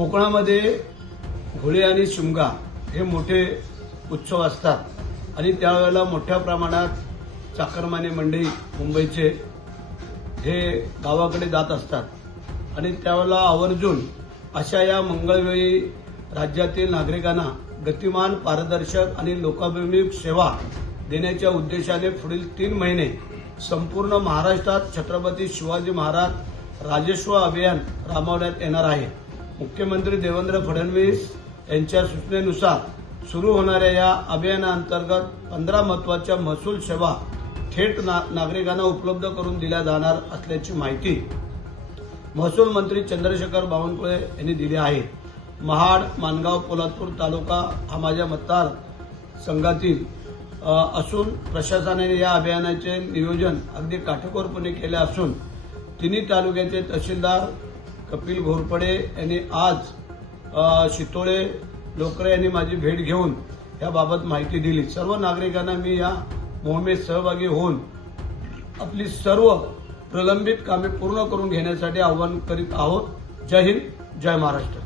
कोकणामध्ये होळी आणि शिमगा हे मोठे उत्सव असतात आणि त्यावेळेला मोठ्या प्रमाणात चाकरमाने मंडळी मुंबईचे हे गावाकडे जात असतात आणि त्यावेळेला आवर्जून अशा या मंगळवेळी राज्यातील नागरिकांना गतिमान, पारदर्शक आणि लोकाभिमुख सेवा देण्याच्या उद्देशाने पुढील 3 महिने संपूर्ण महाराष्ट्रात छत्रपती शिवाजी महाराज राजस्व अभियान राबवण्यात येणार आहे। मुख्यमंत्री देवेंद्र फडणवीस यांच्या सूचनेनुसार सुरू होणाऱ्या या अभियानाअंतर्गत 15 महत्वाच्या महसूल सेवा थेट नागरिकांना उपलब्ध करून दिल्या जाणार असल्याची माहिती महसूल मंत्री चंद्रशेखर बावनकुळे यांनी दिली आहे। महाड, माणगाव, पोलादपूर तालुका हा माझ्या मतदार संघातील असून प्रशासनाने या अभियानाचे नियोजन अगदी काटेकोरपणे केले असून तिन्ही तालुक्याचे तहसीलदार कपिल घोरपडे यांनी आज शितोळे लोकरे यांनी माझी भेट घेऊन याबाबत माहिती दिली। सर्व नागरिकांना मी या मोहिमेत सहभागी होऊन आपली सर्व प्रलंबित कामे पूर्ण करून घेण्यासाठी आवाहन करीत आहोत। जय हिंद, जय महाराष्ट्र।